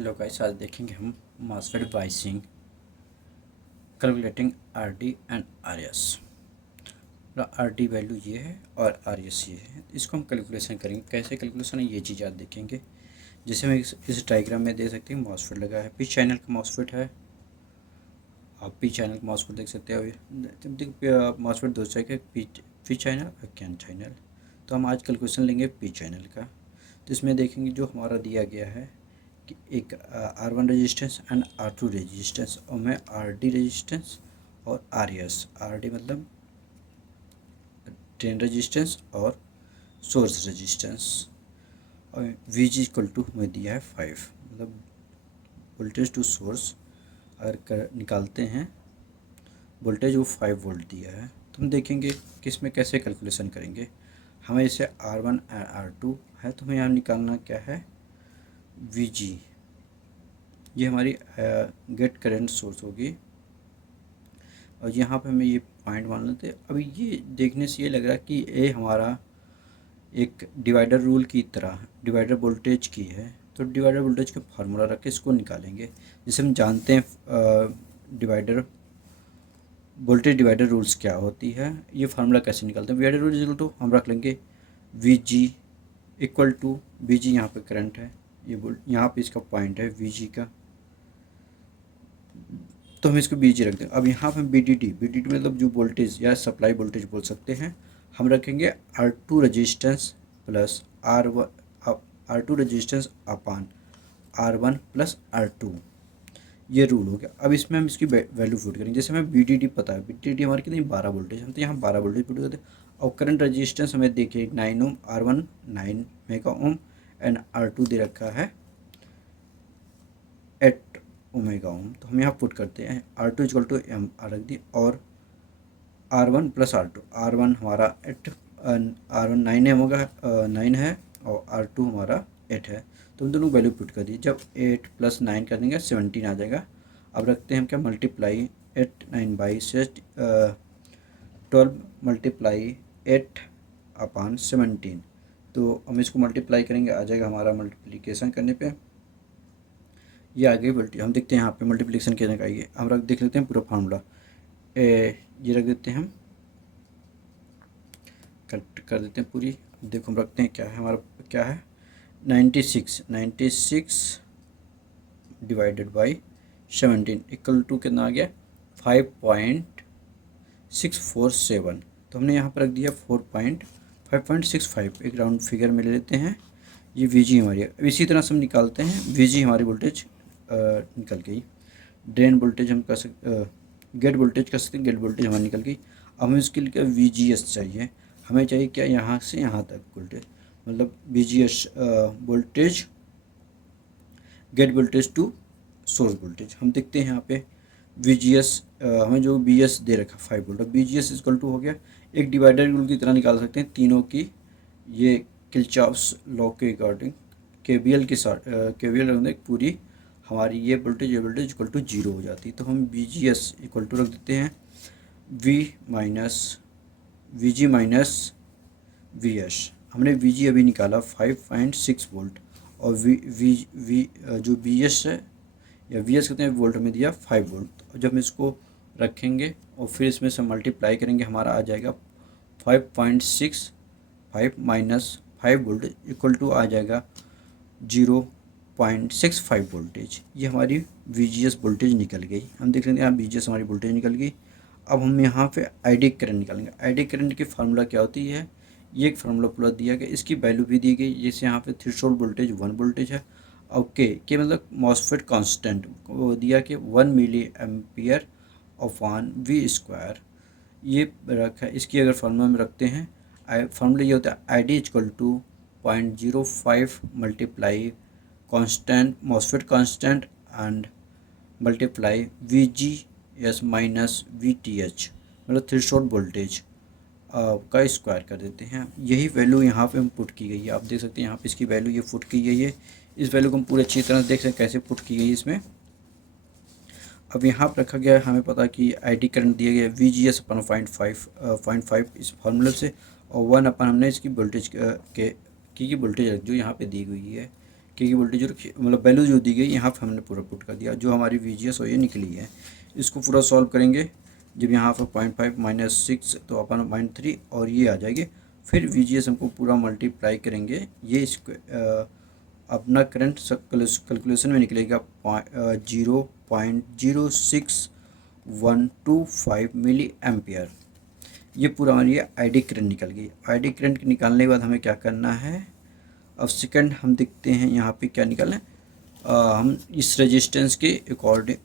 Hello guys, आज देखेंगे हम MOSFET biasing calculating RD and RS. RD value ये है और आरएस ये है। इसको हम कैलकुलेशन करेंगे। कैसे कैलकुलेशन है ये चीज़ आज देखेंगे। जैसे हम इस डायग्राम में देख सकते हैं मॉसफेट लगा है, पी चैनल का मॉसफेट है। आप पी चैनल का मॉसफेट देख सकते हो। मॉसफेट दो तरह के, पी चैनल और कैन चैनल। तो हम आज कैलकुलेशन लेंगे पी चैनल का। तो इसमें देखेंगे जो हमारा दिया गया है कि एक R1 resistance and R2 resistance और मैं RD रेजिस्टेंस और RS। RD मतलब ड्रेन रेजिस्टेंस और सोर्स रेजिस्टेंस। और VG इक्वल टू हमें दिया है 5, मतलब वोल्टेज टू सोर्स अगर निकालते हैं वोल्टेज वो 5 वोल्ट दिया है। तो हम देखेंगे कि इसमें कैसे कैलकुलेशन करेंगे। हमें जैसे R1 और R2 है तो हमें यहाँ निकालना क्या है, VG। ये हमारी गेट करंट सोर्स होगी और यहाँ पे हमें ये पॉइंट मान लेते हैं। अभी ये देखने से ये लग रहा है कि ये हमारा एक डिवाइडर रूल की तरह डिवाइडर वोल्टेज की है। तो डिवाइडर वोल्टेज का फार्मूला रख के इसको निकालेंगे। जैसे हम जानते हैं डिवाइडर वोल्टेज डिवाइडर रूल्स क्या होती है। ये फार्मूला कैसे निकालते हैं, डिवाइडर रूल इक्वल टू हम रख लेंगे VG इक्वल टू VG, यहाँ पे करंट है, ये यहाँ पे इसका पॉइंट है VG का, तो हम इसको BG रख दें। अब यहाँ पे हम BDD मतलब जो वोल्टेज या सप्लाई वोल्टेज बोल सकते हैं, हम रखेंगे R2 resistance plus R2 resistance upon R1 plus R2। ये रूल हो गया। अब इसमें हम इसकी वैल्यू पुट करेंगे। जैसे हमें BDD पता है, BDD हमारी कितनी 12 वोल्टेज, हम तो यहाँ 12 वोल्टेज पुट करते हैं। और करंट रेजिस्टेंस हमें देखिए 9 ओम, R1 9 mega ohm and R2 दे रखा है 8 ओमेगा ओम। तो हम यहाँ पुट करते हैं R2 इक्वल टू एम रख दी और R1 प्लस R2। R1 हमारा 8, R1 9 है होगा 9 है और R2 हमारा 8 है। तो हम दोनों वैल्यू पुट कर दी। जब 8 प्लस 9 कर देंगे 17 आ जाएगा। अब रखते हैं हम क्या, मल्टीप्लाई 8 9 बाई से 12 मल्टीप्लाई 8 अपान 17। तो हम इसको मल्टीप्लाई करेंगे, आ जाएगा हमारा मल्टीप्लिकेशन करने पे ये आगे वोल्टेज। हम देखते हैं यहाँ पे मल्टीप्लिकेशन करने का, ये हम देख लेते हैं पूरा फार्मूला। ये रख देते हैं, हम कट कर देते हैं पूरी। देखो हम रखते हैं क्या है, हमारा क्या है 96 डिवाइडेड बाई 17 इक्वल टू कितना आ गया 5.647। तो हमने यहाँ पर रख दिया 5.65, एक राउंड फिगर में ले लेते हैं। ये VG हमारी है। अब इसी तरह से हम निकालते हैं VG हमारी वोल्टेज निकल गई। ड्रेन वोल्टेज हम कर सकते, गेट वोल्टेज कर सकते हैं, गेट वोल्टेज हमारी निकल गई। अब हमें इसके लिए VGS चाहिए। हमें चाहिए क्या, यहाँ से यहाँ तक वोल्टेज, मतलब VGS voltage gate voltage to source voltage. हम देखते हैं यहाँ पे VGS हमें जो BS दे रखा 5 वोल्ट। अब VGS इक्वल टू हो गया, एक डिवाइडर रूल की तरह निकाल सकते हैं तीनों की। ये किरचॉफ्स लॉ के अकॉर्डिंग KVL के साथ KVL पूरी हमारी ये वोल्टेज इक्वल टू 0 हो जाती है। तो हम VGS इक्वल टू रख देते हैं VG माइनस VS। हमने VG अभी निकाला 5.6 वोल्ट और जो VS है या VS कितने वोल्ट में दिया 5 वोल्ट। और जब हम इसको रखेंगे और फिर इसमें से मल्टीप्लाई करेंगे, हमारा आ जाएगा 5.65 माइनस 5 वोल्ट इक्वल टू आ जाएगा 0.65 वोल्टेज। ये हमारी VGS वोल्टेज निकल गई। हम देख लेंगे यहाँ VGS हमारी वोल्टेज निकल गई। अब हम यहाँ पे ID करंट निकालेंगे। ID करंट की फार्मूला क्या होती है, ये एक फार्मूला पूरा दिया गया, इसकी वैल्यू भी दी गई। जैसे यहाँ पे थ्रेशोल्ड वोल्टेज 1 वोल्टेज है। ओके, के मतलब मॉसफेट कांस्टेंट वो दिया कि 1 milli ampere upon V square, ये रखा है। इसकी अगर फार्मूला में रखते हैं, फार्मूला ये होता है ID equal to 0.05 multiply constant MOSFET constant and multiply VGS minus VTH, मतलब थ्रेशोल्ड वोल्टेज का स्क्वायर कर देते हैं। यही वैल्यू यहाँ पे हम पुट की गई है। आप देख सकते हैं यहाँ पे इसकी वैल्यू ये पुट की गई है। इस वैल्यू को हम पूरी अच्छी तरह से देख सकते हैं कैसे पुट की गई है इसमें। अब यहाँ पर रखा गया है, हमें पता कि ID करंट दिया गया है VGS अपन 0.5 इस फार्मूले से, और 1 अपन हमने इसकी वोल्टेज की वोल्टेज जो यहाँ पे दी हुई है के की वोल्टेज मतलब वैल्यू जो दी गई यहाँ पे हमने पूरा पुट कर दिया, जो हमारी VGS हो ये निकली है। इसको पूरा सॉल्व करेंगे, जब यहाँ पर 0.5 माइनस 6 तो अपन -3 और ये आ जाएगी। फिर VGS हमको पूरा मल्टीप्लाई करेंगे, ये इसको अपना करंट कैलकुलेशन में निकलेगा 0.06125 मिली एम्पियर। ये पूरा हमारी आईडी करंट निकल गई। आईडी करंट निकालने के बाद हमें क्या करना है, अब सेकंड हम देखते हैं यहाँ पे क्या निकालना है। हम इस रेजिस्टेंस के अकॉर्डिंग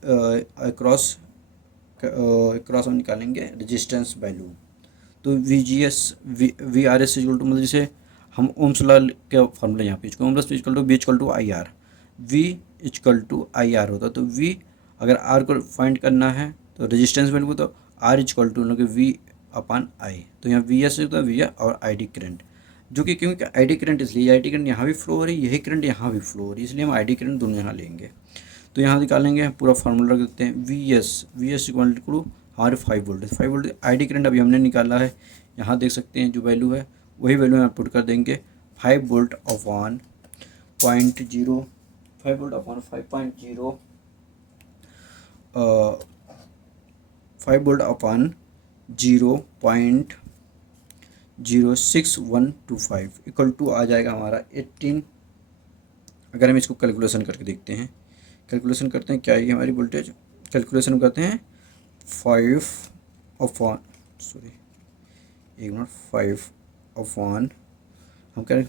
अक्रॉस हम निकालेंगे रेजिस्टेंस वैल्यू। तो VGS VRS इक्वल टू, मतलब जैसे हम ओम्स लॉ के फॉर्मूला यहाँ पे ohms equal to V equal to IR, V equal to IR होता। तो V अगर R को फाइंड करना है तो रेजिस्टेंस वैल्यू को, तो R equal to V upon I। तो यहाँ VS होता है VR और ID करंट, जो कि क्योंकि आईडी करंट इसलिए आईडी करंट यहाँ भी फ्लो हो रही है, यही करंट यहाँ भी फ्लो हो रही है, इसलिए हम आईडी करंट दोनों यहाँ लेंगे। तो यहाँ निकालेंगे, पूरा फार्मूला रख देते हैं। VS इक्वल टू हमारे 5 वोल्ट आईडी करंट अभी हमने निकाला है, यहाँ देख सकते हैं जो वैल्यू है वही वैल्यू यहाँ पुट कर देंगे। 5 volt upon 0.0, 5 volt upon 5.0, 5 volt upon 0.06125 equal to आ जाएगा हमारा 18। अगर हम इसको कैलकुलेशन करके देखते हैं, कैलकुलेशन करते हैं क्या है हमारी वोल्टेज, कैलकुलेशन करते हैं 5 अपॉन 5 हम करें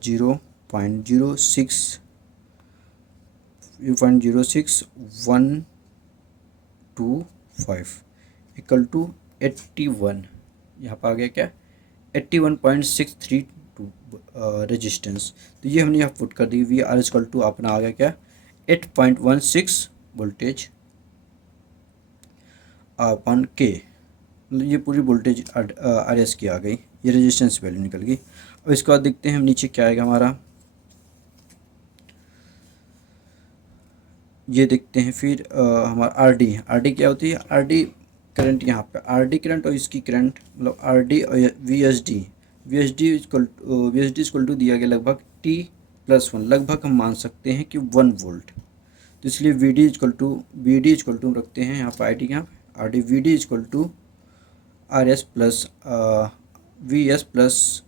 0.06125 इक्वल टू 81। यहाँ पर आ गया क्या, 81.632 रेजिस्टेंस। तो ये हमने यहाँ पुट कर दी। VR इक्वल टू अपना आ गया क्या, 8.16 वोल्टेज अपन के, मतलब ये पूरी वोल्टेज RS की आ गई, ये रेजिस्टेंस वैल्यू निकल गई। अब इसके बाद देखते हैं हम नीचे क्या आएगा हमारा, ये देखते हैं फिर हमारा RD क्या होती है, RD करंट, यहाँ पे RD करंट और इसकी करंट, मतलब RD और VSD इक्वल टू दिया गया लगभग T+1, लगभग हम मान सकते हैं कि 1 वोल्ट। तो इसलिए VD इक्वल टू रखते हैं यहाँ पर ID यहाँ पे RD, VD equal to RS plus VS plus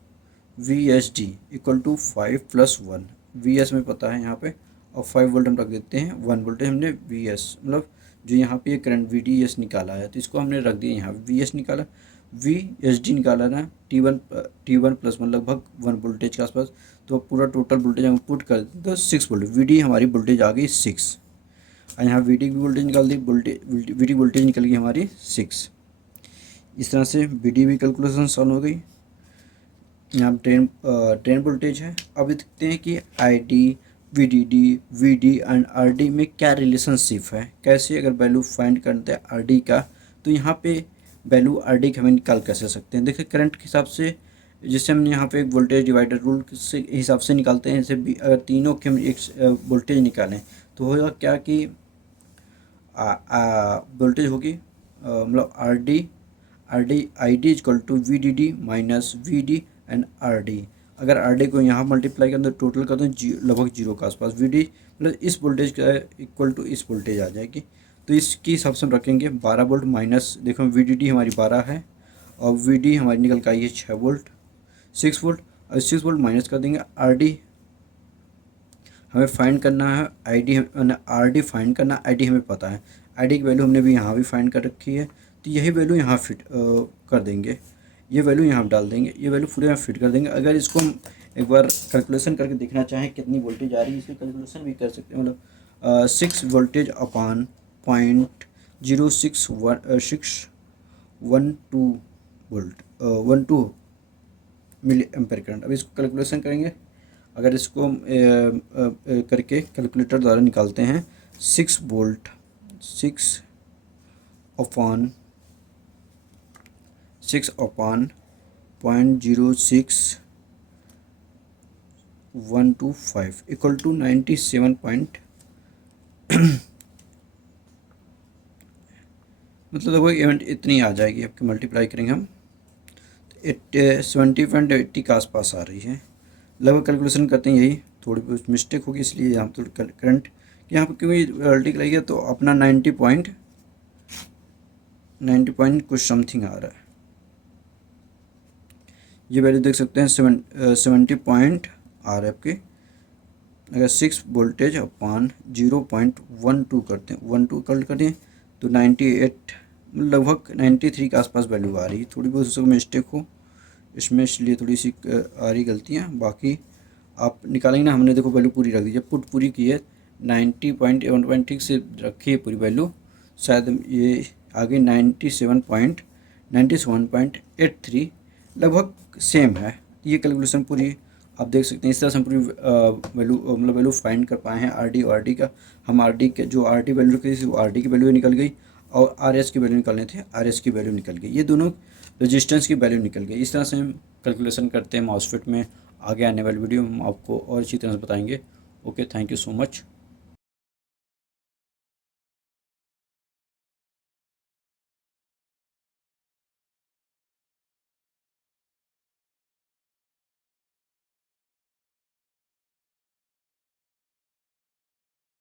VSD equal to 5 + 1। VS में पता है यहाँ पे, और 5 वोल्ट हम रख देते हैं। 1 वोल्टेज हमने VS, मतलब जो यहाँ पे ये करंट VDS निकाला है, तो इसको हमने रख दिया यहाँ VS निकाला, VSD निकाला ना T1 + 1 लगभग 1 वोल्टेज के आसपास। तो पूरा टोटल वोल्टेज हम पुट कर दें तो 6 वोल्ट, VD हमारी वोल्टेज आ गई 6, और यहाँ VD की वोल्टेज निकाल दी, VD वोल्टेज निकल गई हमारी 6। इस तरह से VD भी कैलकुलेशन सॉल्व हो गई। यहाँ ट्रेन वोल्टेज है। अब देखते हैं कि ID, VDD, VD and RD में क्या रिलेशनशिप है, कैसे अगर वैल्यू फाइंड करते हैं RD का, तो यहाँ पे वैल्यू RD की हमें निकाल कैसे सकते हैं। देखिए करंट के हिसाब से, जिससे हम यहाँ पे एक वोल्टेज डिवाइडर रूल से हिसाब से निकालते हैं। जैसे अगर तीनों के हम एक वोल्टेज निकालें तो होगा क्या कि वोल्टेज होगी मतलब ID equal to VDD minus VD and RD। अगर RD को यहाँ मल्टीप्लाई करें तो टोटल कर दें लगभग 0 के आसपास, VD मतलब इस वोल्टेज का इक्वल टू इस वोल्टेज आ जाएगी। तो इसकी हिसाब से हम रखेंगे 12 वोल्ट माइनस, देखो VDD हमारी 12 है और VD हमारी निकल के आई है 6 वोल्ट, 6 वोल्ट, और 6 वोल्ट माइनस कर देंगे। RD हमें फाइंड करना है, RD फाइंड करना, ID हमें पता है, ID की वैल्यू हमने भी यहाँ भी फाइंड कर रखी है। तो यही वैल्यू यहाँ फिट कर देंगे, ये वैल्यू यहाँ डाल देंगे, ये वैल्यू पूरे यहाँ फिट कर देंगे। अगर इसको हम एक बार कैलकुलेशन करके देखना चाहें कितनी वोल्टेज आ रही है, इसकी कैलकुलेशन भी कर सकते हैं। मतलब 6 voltage upon 0.06112 volt 12 milliampere current. अब इसको कैलकुलेशन करेंगे, अगर इसको करके कैलकुलेटर द्वारा निकालते हैं 6 volt 6 upon 0.06125 equal to 97 point मतलब लगभग इवेंट इतनी आ जाएगी आपकी, मल्टीप्लाई करेंगे हम 70.80 के आसपास आ रही है। लगभग कैलकुलेशन करते हैं यही, थोड़ी बहुत मिस्टेक होगी इसलिए यहाँ पर थोड़ी करंट यहाँ पर क्योंकि आर्टिकल है तो अपना 90 पॉइंट कुछ समथिंग आ रहा है। ये वैल्यू देख सकते हैं 70 पॉइंट आ रहा है आपके। अगर 6 वोल्टेज अपान 0.12 करते हैं 12 कर दें तो 98 लगभग 93 के आसपास वैल्यू आ रही है। थोड़ी बहुत उसको मिस्टेक हो इसमें, इसलिए थोड़ी सी आ रही गलतियाँ। बाकी आप निकालेंगे ना, हमने देखो वैल्यू पूरी रख दी, जब पुट पूरी की है 90.1 ठीक से रखी है पूरी वैल्यू, शायद ये आगे 97.83 लगभग सेम है। ये कैलकुलेशन पूरी आप देख सकते हैं। इस तरह से हम पूरी वैल्यू मतलब वैल्यू फाइंड कर पाए हैं आरडी और आरडी का। हम आरडी के जो आरडी वैल्यू रखी थी वो आरडी की वैल्यू निकल गई, और आरएस की वैल्यू निकालने थे आरएस की वैल्यू निकल गई। ये दोनों रेजिस्टेंस की वैल्यू निकल गई। इस तरह से हम कैलकुलेशन करते हैं मॉसफेट में। आगे आने वाली वीडियो हम आपको और अच्छी तरह से बताएंगे। Okay, thank you so much.